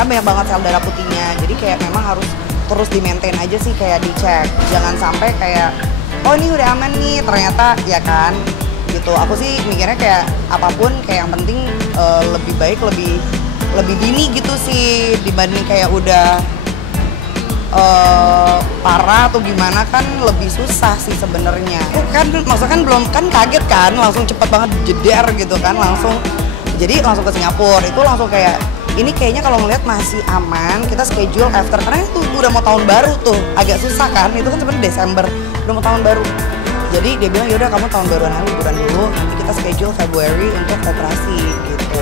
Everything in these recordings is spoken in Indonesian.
karena banyak banget sel darah putihnya. Jadi kayak memang harus terus di-maintain aja sih, kayak dicek. Jangan sampai kayak, oh ini udah aman nih, ternyata ya kan gitu. Aku sih mikirnya kayak apapun kayak yang penting lebih baik, lebih dini gitu sih dibanding kayak udah parah atau gimana kan lebih susah sih sebenarnya. Kan maksudnya kan belum kan kaget kan, langsung cepet banget jeder gitu kan, langsung ke Singapura. Itu langsung kayak ini kayaknya kalau ngeliat masih aman, kita schedule after, karena itu udah mau tahun baru tuh, agak susah kan, itu kan sebenarnya Desember, udah mau tahun baru. Jadi dia bilang yaudah kamu tahun baruan aja, liburan dulu, nanti kita schedule Februari untuk operasi gitu.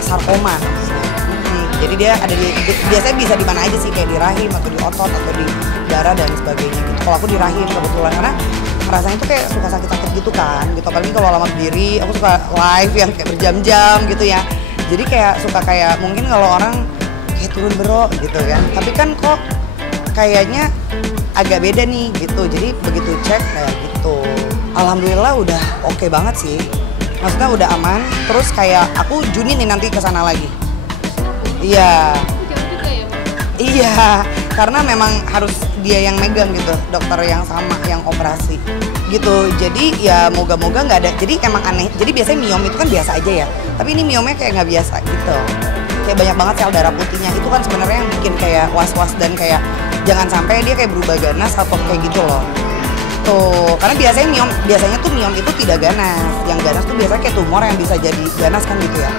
Sarkoma namanya. Jadi dia ada biasanya bisa di mana aja sih, kayak di rahim atau di otot atau di darah dan sebagainya gitu. Kalau aku di rahim kebetulan, karena rasanya tuh kayak suka sakit-sakit gitu kan, gitu. Apalagi kalau lama berdiri, aku suka live yang kayak berjam-jam gitu ya. Jadi kayak suka kayak mungkin kalau orang kayak turun bro gitu kan. Tapi kan kok kayaknya agak beda nih gitu. Jadi begitu cek kayak gitu. Alhamdulillah udah oke banget sih. Maksudnya udah aman. Terus kayak aku Juni nih nanti kesana lagi. Iya. Jauh juga ya, Mbak? Iya, karena memang harus dia yang megang gitu, dokter yang sama, yang operasi gitu. Jadi ya moga-moga nggak ada. Jadi emang aneh. Jadi biasanya miom itu kan biasa aja ya. Tapi ini miomnya kayak nggak biasa gitu. Kayak banyak banget sel darah putihnya. Itu kan sebenarnya yang bikin kayak was-was dan kayak jangan sampai dia kayak berubah ganas atau kayak gitu loh. Tuh, karena biasanya tuh miom itu tidak ganas. Yang ganas tuh biasanya kayak tumor yang bisa jadi ganas kan gitu ya.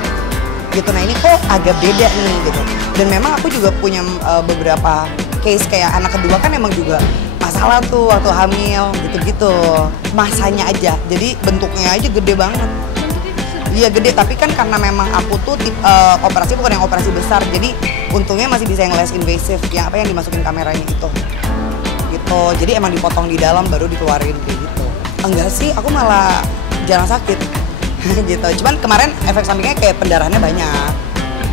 Gitu, nah ini kok agak beda nih gitu. Dan memang aku juga punya beberapa case kayak anak kedua kan emang juga masalah tuh waktu hamil gitu-gitu. Masanya aja, jadi bentuknya aja gede banget. Iya gede, tapi kan karena memang aku tuh operasi bukan yang operasi besar, jadi untungnya masih bisa yang less invasive, yang apa yang dimasukin kameranya itu. Gitu, jadi emang dipotong di dalam baru dikeluarin kayak gitu. Enggak sih, aku malah jarang sakit. Gitu. Cuman kemarin efek sampingnya kayak pendarahannya banyak.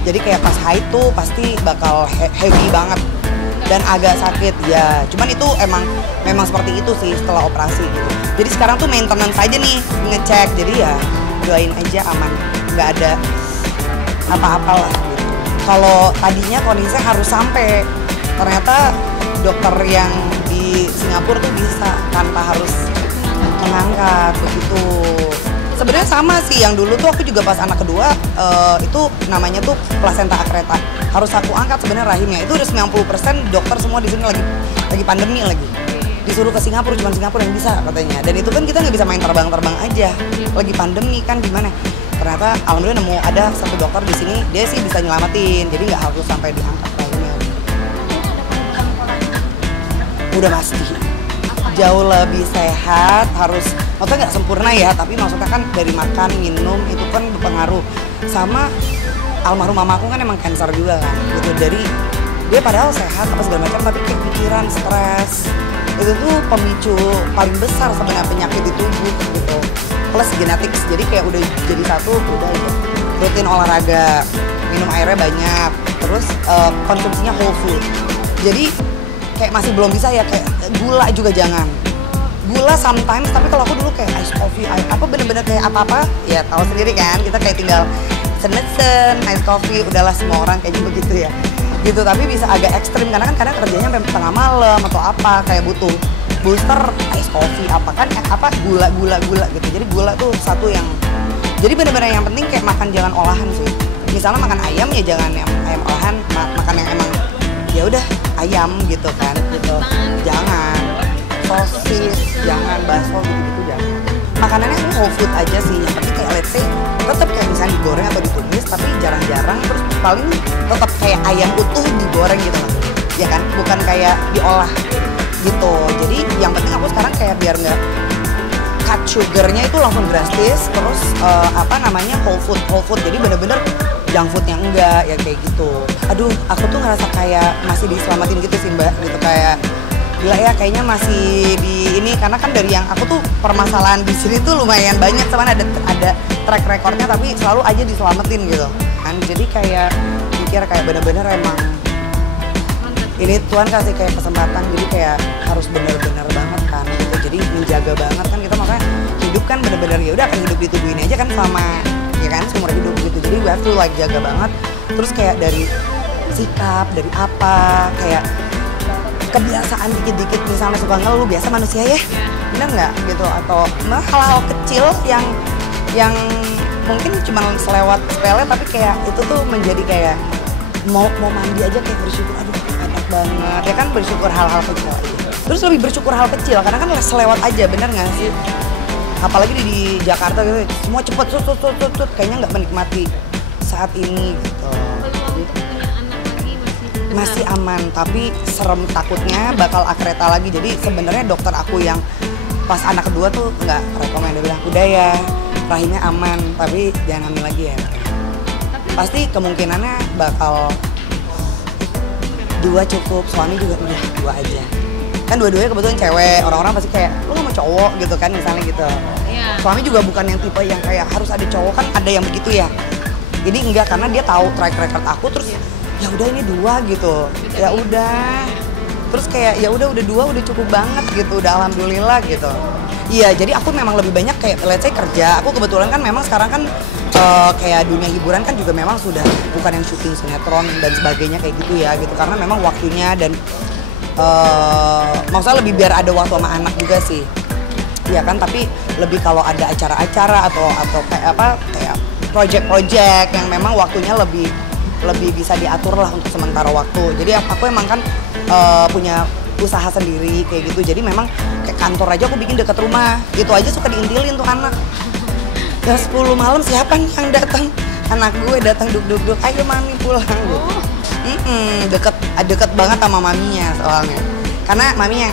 Jadi kayak pas haid tuh pasti bakal heavy banget dan agak sakit ya. Cuman itu memang seperti itu sih setelah operasi gitu. Jadi sekarang tuh maintenance aja nih, ngecek. Jadi ya doain aja aman, nggak ada apa-apa lah gitu. Kalau tadinya kondisinya harus sampai, ternyata dokter yang di Singapura tuh bisa tanpa harus mengangkat begitu. Sebenarnya sama sih, yang dulu tuh aku juga pas anak kedua itu namanya tuh plasenta akreta. Harus aku angkat sebenarnya rahimnya. Itu udah 90% dokter semua di sini lagi pandemi lagi. Disuruh ke Singapura, cuma Singapura yang bisa katanya. Dan itu kan kita nggak bisa main terbang-terbang aja. Lagi pandemi kan gimana? Ternyata alhamdulillah nemu ada satu dokter di sini, dia sih bisa nyelamatin. Jadi nggak harus sampai diangkat rahimnya. Udah pasti. Jauh lebih sehat, harus maksudnya nggak sempurna ya, tapi maksudnya kan dari makan, minum itu kan berpengaruh. Sama almarhum mamaku kan emang kanker juga kan, gitu. Dari dia padahal sehat apa segala macam, tapi kayak pikiran, stres itu tuh pemicu paling besar sebenarnya penyakit di tubuh gitu. Plus genetik, jadi kayak udah jadi satu, udah itu rutin olahraga, minum airnya banyak, terus konsumsinya whole food. Jadi kayak masih belum bisa ya, kayak gula juga jangan. Gula sometimes, tapi kalau aku dulu kayak ice coffee, apa bener-bener kayak apa-apa, ya tahu sendiri kan, kita kayak tinggal senesen, ice coffee, udahlah semua orang kayak gitu ya. Gitu, tapi bisa agak ekstrim, karena kan kadang kerjanya sampai tengah malam atau apa, kayak butuh booster ice coffee, apa kan, gula gitu. Jadi gula tuh satu yang, jadi bener-bener yang penting kayak makan jangan olahan sih. Misalnya makan ayam ya jangan yang ayam olahan, makan yang emang ya udah ayam gitu kan, gitu. Jangan sosis, jangan bakso gitu jangan. Makanannya tuh whole food aja sih, yang penting kayak let's say tetap kayak misalnya digoreng atau ditumis, tapi jarang-jarang, terus paling tetap kayak ayam utuh digoreng gitu lah, ya kan, bukan kayak diolah gitu. Jadi yang penting aku sekarang kayak biar nggak cut sugarnya itu langsung drastis, terus whole food, jadi bener-bener junk food yang enggak, ya kayak gitu. Aduh, aku tuh ngerasa kayak masih diselamatin gitu sih Mbak, gitu kayak gila ya, kayaknya masih di ini, karena kan dari yang aku tuh permasalahan di sini tuh lumayan banyak, cuman ada track recordnya, tapi selalu aja diselamatin gitu kan. Jadi kayak mikir kayak bener-bener emang ini Tuhan kasih kayak kesempatan, jadi kayak harus bener-bener banget kan gitu. Jadi menjaga banget kan kita, makanya hidup kan bener-bener ya udah akan hidup di tubuh ini aja kan selama ya kan seumur hidup gitu. Jadi we have to like jaga banget Terus kayak dari sikap, dari apa, kayak kebiasaan dikit-dikit misalnya suka ngeluh, biasa manusia ya, bener nggak gitu, atau hal-hal kecil yang mungkin cuma selewat sepele tapi kayak itu tuh menjadi kayak mau mandi aja kayak bersyukur, aduh enak banget ya kan, bersyukur hal-hal kecil aja. Terus lebih bersyukur hal kecil karena kan selewat aja, bener nggak sih? Apalagi di Jakarta gitu, semua cepet tut, kayaknya nggak menikmati saat ini gitu. Masih aman, tapi serem takutnya bakal akreta lagi. Jadi sebenarnya dokter aku yang pas anak kedua tuh nggak rekomend, dia bilang udah ya rahimnya aman, tapi jangan hamil lagi ya. Pasti kemungkinannya bakal 2 cukup, suami juga udah 2 aja. Kan dua-duanya kebetulan cewek, orang-orang pasti kayak lu nggak mau cowok gitu kan misalnya gitu. Suami juga bukan yang tipe yang kayak harus ada cowok, kan ada yang begitu ya. Jadi enggak, karena dia tahu track record aku, terus ya udah ini 2 gitu, ya udah, terus kayak ya udah 2 udah cukup banget gitu, udah alhamdulillah gitu. Iya, jadi aku memang lebih banyak kayak let's say kerja. Aku kebetulan kan memang sekarang kan kayak dunia hiburan kan juga memang sudah bukan yang syuting sinetron dan sebagainya kayak gitu ya gitu, karena memang waktunya dan maksudnya lebih biar ada waktu sama anak juga sih, ya kan. Tapi lebih kalau ada acara-acara atau kayak apa, kayak project-project yang memang waktunya lebih bisa diatur lah untuk sementara waktu. Jadi aku emang kan punya usaha sendiri kayak gitu. Jadi memang kayak kantor aja aku bikin dekat rumah. Itu aja suka diintilin tuh anak. Jam 10 malam siapa nih yang datang? Anak gue datang duk, ayo mami pulang gitu. Deket banget sama maminya soalnya. Karena mami yang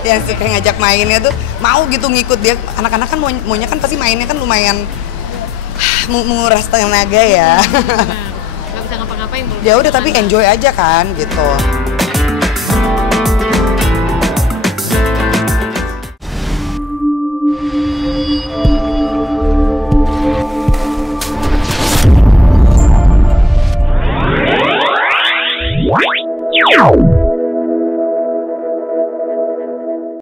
yang suka ngajak mainnya tuh mau gitu ngikut dia. Anak-anak kan maunya kan pasti mainnya kan lumayan menguras tenaga ya. Nggak bisa ngapa-ngapain. Ya udah, tapi enjoy aja kan gitu.